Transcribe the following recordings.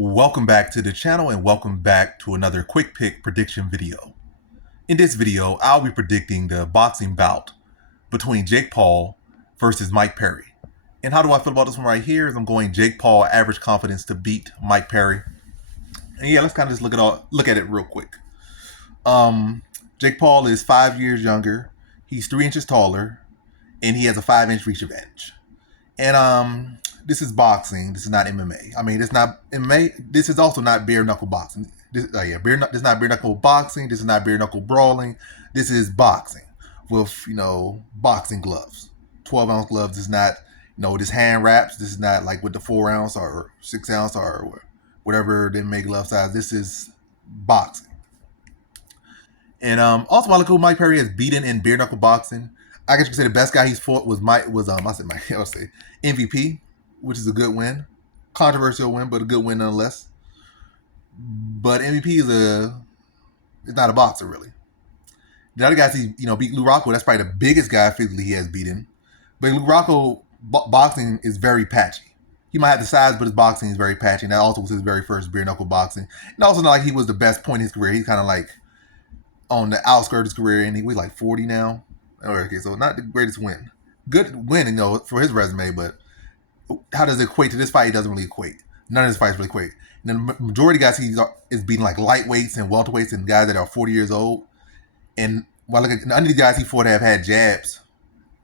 Welcome back to the channel and welcome back to another quick pick prediction video. In this video, I'll be predicting the boxing bout between Jake Paul versus Mike Perry. And how do I feel about this one right here is I'm going Jake Paul average confidence to beat Mike Perry. And yeah, let's kind of just look at it real quick. Jake Paul is 5 years younger. He's 3 inches taller and he has a 5-inch reach advantage. And this is boxing. This is not MMA. I mean, it's not MMA. This is also not bare knuckle boxing. This is not bare knuckle boxing. This is not bare knuckle brawling. This is boxing with boxing gloves. 12-ounce gloves. This is not this hand wraps. This is not like with the 4-ounce or 6-ounce or whatever they make glove size. This is boxing. And also, while Mike Perry has beaten in bare knuckle boxing, I guess you could say the best guy he's fought was MVP, which is a good win, controversial win, but a good win nonetheless. But MVP is not a boxer really. The other guys he beat Lou Rocco. That's probably the biggest guy physically he has beaten. But Lou Rocco boxing is very patchy. He might have the size, but his boxing is very patchy. And that also was his very first bare knuckle boxing. And also not like he was the best point in his career. He's kind of like on the outskirts of his career, and he's like 40 now. Okay, so not the greatest win. Good win, for his resume, but how does it equate to this fight? It doesn't really equate. None of his fights really equate. And the majority of guys is beating like lightweights and welterweights and guys that are 40 years old. And while look at none of the guys he fought have had jabs,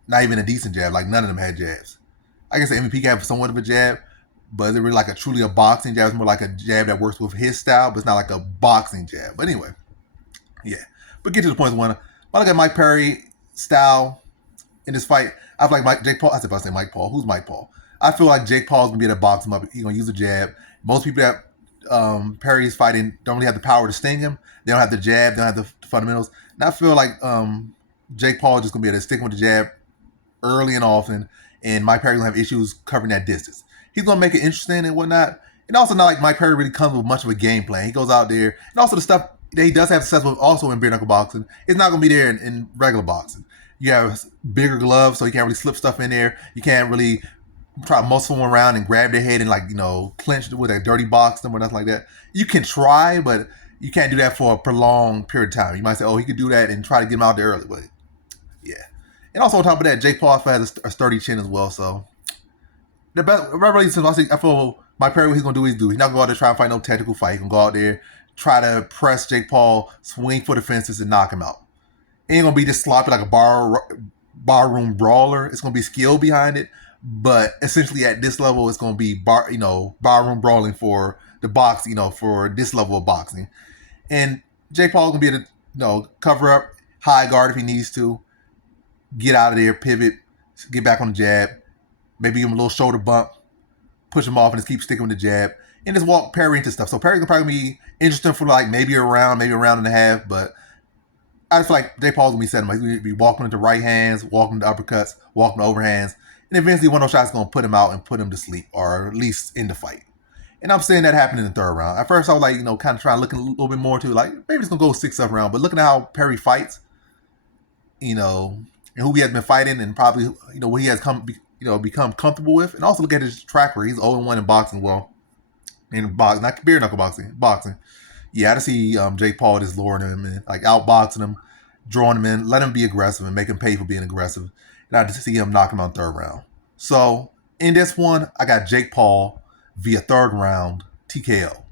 not even a decent jab. Like none of them had jabs. I guess the MVP can have somewhat of a jab, but is it really like truly a boxing jab? It's more like a jab that works with his style, but it's not like a boxing jab. But anyway, yeah. But get to the point. When I look at Mike Perry style in this fight, I feel like Jake Paul. I said if I say Mike Paul, who's Mike Paul? I feel like Jake Paul's gonna be able to box him up. He's gonna use a jab. Most people that Perry's fighting don't really have the power to sting him. They don't have the jab. They don't have the fundamentals. And I feel like Jake Paul is just gonna be able to stick with the jab early and often, and Mike Perry's gonna have issues covering that distance. He's gonna make it interesting and whatnot. And also not like Mike Perry really comes with much of a game plan. He goes out there, and also the stuff that he does have success with also in bare knuckle boxing, it's not gonna be there in regular boxing. You have bigger gloves, so you can't really slip stuff in there. You can't really try to muscle them around and grab their head and clinch with a dirty box them or nothing like that. You can try, but you can't do that for a prolonged period of time. You might say, oh, he could do that and try to get him out there early, but yeah. And also on top of that, Jake Paul has a sturdy chin as well, so the best I feel Mike Perry, what he's gonna do, he's not gonna go out there try to fight no technical fight. He's gonna go out there, try to press Jake Paul, swing for the fences, and knock him out. It ain't gonna be just sloppy like a barroom brawler. It's gonna be skill behind it, but essentially at this level, it's gonna be barroom brawling for the box. For this level of boxing, and Jake Paul gonna be able to cover up, high guard if he needs to, get out of there, pivot, get back on the jab, maybe give him a little shoulder bump, push him off, and just keep sticking with the jab, and just walk Perry into stuff. So Perry can probably be interesting for like maybe a round and a half, but I feel like Jake Paul's gonna be setting him. He's gonna be walking into right hands, walking into uppercuts, walking to overhands, and eventually one of those shots is gonna put him out and put him to sleep, or at least in the fight. And I'm saying that happened in the third round. At first, I was like, kind of trying to look a little bit more to like maybe it's gonna go 6-7 round. But looking at how Perry fights, and who he has been fighting, and probably what he has become comfortable with, and also look at his track record. He's 0-1 in boxing. Well, in boxing, not bare knuckle boxing. Yeah, I just see Jake Paul just luring him and like outboxing him, drawing him in, let him be aggressive and make him pay for being aggressive. And I just see him knock him out third round. So in this one, I got Jake Paul via third round TKO.